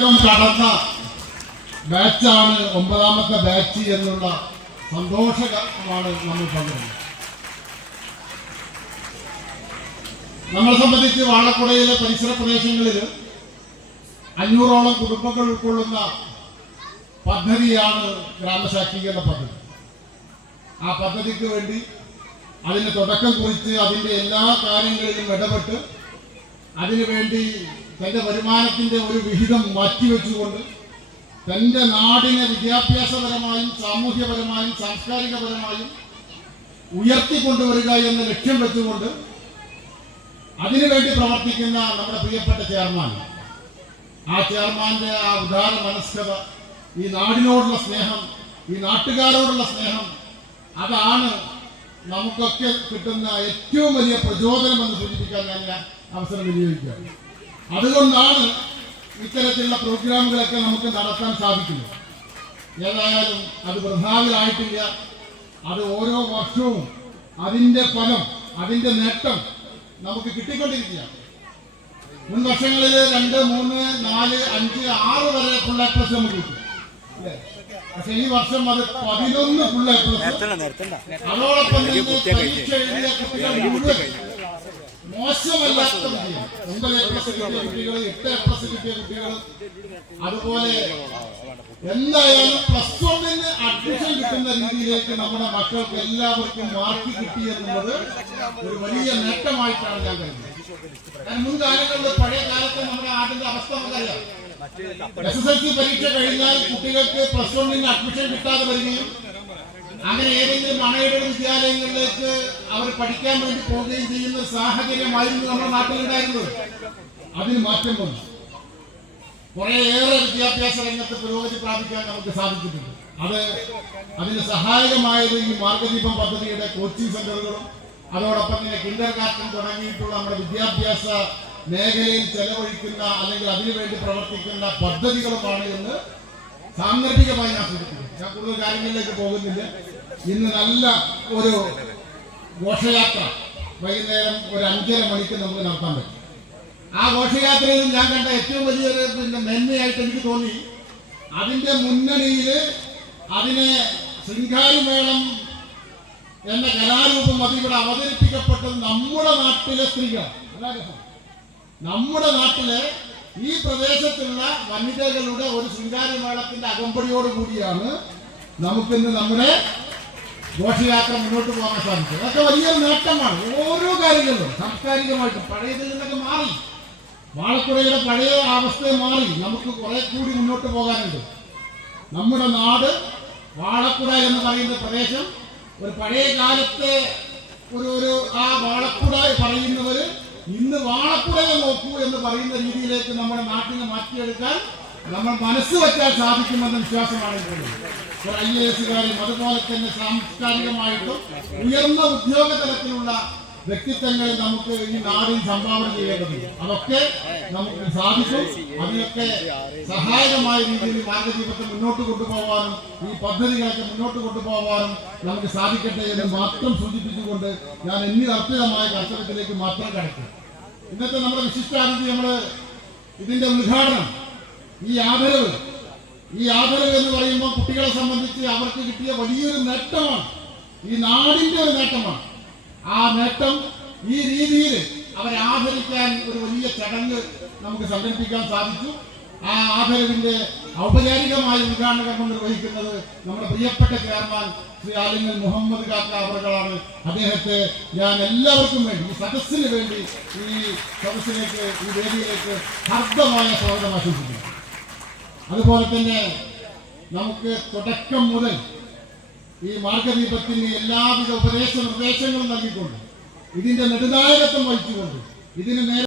കടന്ന ബാച്ചാണ് 9ാമത്തെ ബാച്ച് എന്നുള്ള സന്തോഷമാണ് നമ്മൾ പങ്കിടുന്നത്. നമ്മളെ സംബന്ധിച്ച് വാഴക്കുടയിലെ പരിസര പ്രദേശങ്ങളിൽ 500ഓളം കുടുംബങ്ങൾ ഉൾക്കൊള്ളുന്ന പദ്ധതിയാണ് ഗ്രാമശാക്തീകരണ പദ്ധതി. ആ പദ്ധതിക്ക് വേണ്ടി അതിന് തുടക്കം കുറിച്ച് അതിൻ്റെ എല്ലാ കാര്യങ്ങളിലും ഇടപെട്ട് അതിനുവേണ്ടി തൻ്റെ വരുമാനത്തിൻ്റെ ഒരു വിഹിതം മാറ്റിവെച്ചുകൊണ്ട് തൻ്റെ നാടിനെ വിദ്യാഭ്യാസപരമായും സാമൂഹ്യപരമായും സാംസ്കാരികപരമായും ഉയർത്തിക്കൊണ്ടുവരിക എന്ന ലക്ഷ്യം വെച്ചുകൊണ്ട് അതിനുവേണ്ടി പ്രവർത്തിക്കുന്ന നമ്മുടെ പ്രിയപ്പെട്ട ചെയർമാൻ, ആ ചെയർമാന്റെ ആ ഉദാര മനസ്കത, ഈ നാടിനോടുള്ള സ്നേഹം, ഈ നാട്ടുകാരോടുള്ള സ്നേഹം, അതാണ് നമുക്കൊക്കെ കിട്ടുന്ന ഏറ്റവും വലിയ പ്രചോദനമെന്ന് സൂചിപ്പിക്കാൻ ഞാൻ അവസരം വിനിയോഗിക്കുക. അതുകൊണ്ടാണ് ഇത്തരത്തിലുള്ള പ്രോഗ്രാമുകളൊക്കെ നമുക്ക് നടത്താൻ സാധിക്കുന്നത്. ഏതായാലും അത് വൃഥാവിലായിട്ടില്ല. അത് ഓരോ വർഷവും അതിൻ്റെ ഫലം, അതിൻ്റെ നേട്ടം നമുക്ക് കിട്ടിക്കൊണ്ടിരിക്കുകയാണ്. മുൻ വർഷങ്ങളിൽ 2, 3, 4, 5, 6 വരെ ഫുൾ എ പ്ലസ് നമുക്ക് കിട്ടും. പക്ഷെ ഈ വർഷം അത് 11 ഫുൾ എ പ്ലസ്. അതോടൊപ്പം പരീക്ഷ എഴുതിയ കുട്ടികൾ മുഴുവൻ മോശമല്ലാത്ത 9 എ പ്ലസ് കിട്ടിയ കുട്ടികൾ, 8 എ പ്ലസ് കിട്ടിയ കുട്ടികൾ, അതുപോലെ എന്തായാലും +1 അഡ്മിഷൻ കിട്ടുന്ന രീതിയിലേക്ക് നമ്മുടെ മക്കൾക്ക് എല്ലാവർക്കും മാർക്ക് കിട്ടി എന്നുള്ളത് ഒരു വലിയ നേട്ടമായിട്ടാണ് ഞാൻ കരുതുന്നത്. മുൻകാലങ്ങളിൽ പഴയ കാലത്ത് നമ്മുടെ നാട്ടിന്റെ അവസ്ഥ നമുക്കറിയാം. SSLC പരീക്ഷ കഴിഞ്ഞാൽ കുട്ടികൾക്ക് +1 അഡ്മിഷൻ കിട്ടാതെ വരികയും അങ്ങനെ ഏതെങ്കിലും അണയുടെ വിദ്യാലയങ്ങളിലേക്ക് അവർ പഠിക്കാൻ വേണ്ടി പോവുകയും ചെയ്യുന്ന സാഹചര്യമായിരുന്നു നമ്മുടെ നാട്ടിലുണ്ടായിരുന്നത്. അതിന് മാറ്റം വന്നു. കുറേയേറെ വിദ്യാഭ്യാസ രംഗത്ത് പുരോഗതി പ്രാപിക്കാൻ നമുക്ക് സാധിച്ചിട്ടുണ്ട്. അതിന് സഹായകമായത് ഈ മാർഗദീപം പദ്ധതിയുടെ കോച്ചിങ് സെന്ററുകളും അതോടൊപ്പം തന്നെ കിൻഡർ ഗാർട്ടൻ തുടങ്ങിയിട്ടുള്ള നമ്മുടെ വിദ്യാഭ്യാസ മേഖലയിൽ ചെലവഴിക്കുന്ന അല്ലെങ്കിൽ അതിനുവേണ്ടി പ്രവർത്തിക്കുന്ന പദ്ധതികളുമാണ് എന്ന് സാന്ദർഭികമായി ഞാൻ സൂചിപ്പിക്കുന്നു. ഞാൻ കൂടുതൽ കാര്യങ്ങളിലേക്ക് പോകുന്നില്ല. ഇന്ന് നല്ല ഒരു ഘോഷയാത്ര വൈകുന്നേരം ഒരു 5:30 മണിക്ക് നമുക്ക് നടത്താൻ പറ്റും. ആ ഘോഷയാത്രയിൽ ഞാൻ കണ്ട ഏറ്റവും വലിയൊരു മേന്മയായിട്ട് എനിക്ക് തോന്നി, അതിന്റെ മുന്നണിയിൽ അതിനെ ശൃംഗാരിമേളം എന്ന കലാരൂപം അതിവിടെ അവതരിപ്പിക്കപ്പെട്ടത് നമ്മുടെ നാട്ടിലെ സ്ത്രീകൾ. നമ്മുടെ നാട്ടിലെ ഈ പ്രദേശത്തുള്ള വനിതകളുടെ ഒരു ശൃംഗാരിമേളത്തിന്റെ അകമ്പടിയോട് കൂടിയാണ് നമുക്കിന്ന് നമ്മുടെ ഘോഷയാത്ര മുന്നോട്ട് പോകാൻ സാധിച്ചത്. അതൊക്കെ വലിയൊരു നേട്ടമാണ്. ഓരോ കാര്യങ്ങളിലും സാംസ്കാരികമായിട്ടും പഴയതിൽ നിന്നൊക്കെ മാറി, വാഴക്കുടയുടെ പഴയ അവസ്ഥയെ മാറി നമുക്ക് കുറെ കൂടി മുന്നോട്ട് പോകാനുണ്ട്. നമ്മുടെ നാട് വാഴക്കുട എന്ന് പറയുന്ന പ്രദേശം ഒരു പഴയ കാലത്തെ ഒരു ആ വാഴക്കുട പറയുന്നവര് ഇന്ന് വാഴക്കുടയെ നോക്കൂ എന്ന് പറയുന്ന രീതിയിലേക്ക് നമ്മുടെ നാട്ടിനെ മാറ്റിയെടുക്കാൻ നമ്മൾ മനസ്സ് വെച്ചാൽ സാധിക്കുമെന്ന വിശ്വാസമാണ് എനിക്ക്. IAS-കാരും അതുപോലെ തന്നെ സാംസ്കാരികമായിട്ടും ഉയർന്ന ഉദ്യോഗ തലത്തിലുള്ള വ്യക്തിത്വങ്ങൾ നമുക്ക് ഈ നാടിൽ സംഭാവന ചെയ്യേണ്ടതുണ്ട്. അതൊക്കെ നമുക്ക് സാധിക്കും. അതിനൊക്കെ സഹായകമായ രീതിയിൽ മാർഗദീപത്തെ മുന്നോട്ട് കൊണ്ടുപോകാനും ഈ പദ്ധതികളൊക്കെ മുന്നോട്ട് കൊണ്ടുപോകാനും നമുക്ക് സാധിക്കട്ടെ എന്ന് മാത്രം സൂചിപ്പിച്ചുകൊണ്ട് ഞാൻ അർപ്പിതമായ കർത്തവ്യത്തിലേക്ക് മാത്രം കടക്കും. ഇന്നത്തെ നമ്മുടെ വിശിഷ്ടാതിഥി, നമ്മള് ഇതിന്റെ ഉദ്ഘാടനം, ഈ ആദരവ് എന്ന് പറയുമ്പോൾ കുട്ടികളെ സംബന്ധിച്ച് അവർക്ക് കിട്ടിയ വലിയൊരു നേട്ടമാണ്, ഈ നാടിന്റെ ഒരു നേട്ടമാണ്. ആ നേട്ടം ഈ രീതിയിൽ അവരെ ആദരിക്കാൻ ഒരു വലിയ ചടങ്ങ് നമുക്ക് സംഘടിപ്പിക്കാൻ സാധിച്ചു. ആ ആദരവിന്റെ ഔപചാരികമായ ഉദ്ഘാടന കർമ്മം നിർവഹിക്കുന്നത് നമ്മുടെ പ്രിയപ്പെട്ട ചെയർമാൻ ശ്രീ ആലിംഗൽ മുഹമ്മദ് കാക്ക അവറുകളാണ്. അദ്ദേഹത്തെ ഞാൻ എല്ലാവർക്കും വേണ്ടി, ഈ സദസ്സിന് വേണ്ടി, ഈ സദസ്സിലേക്ക്, ഈ വേദിയിലേക്ക് ഹർദ്ദമായ സ്വാഗതം ആശംസിക്കുന്നു. അതുപോലെ തന്നെ നമുക്ക് തുടക്കം മുതൽ ഈ മാർഗദീപത്തിന് എല്ലാവിധ ഉപദേശ നിർദ്ദേശങ്ങളും നൽകിക്കൊണ്ട് ഇതിന്റെ നെടുനായകത്വം വഹിച്ചുകൊണ്ട് ഇതിന്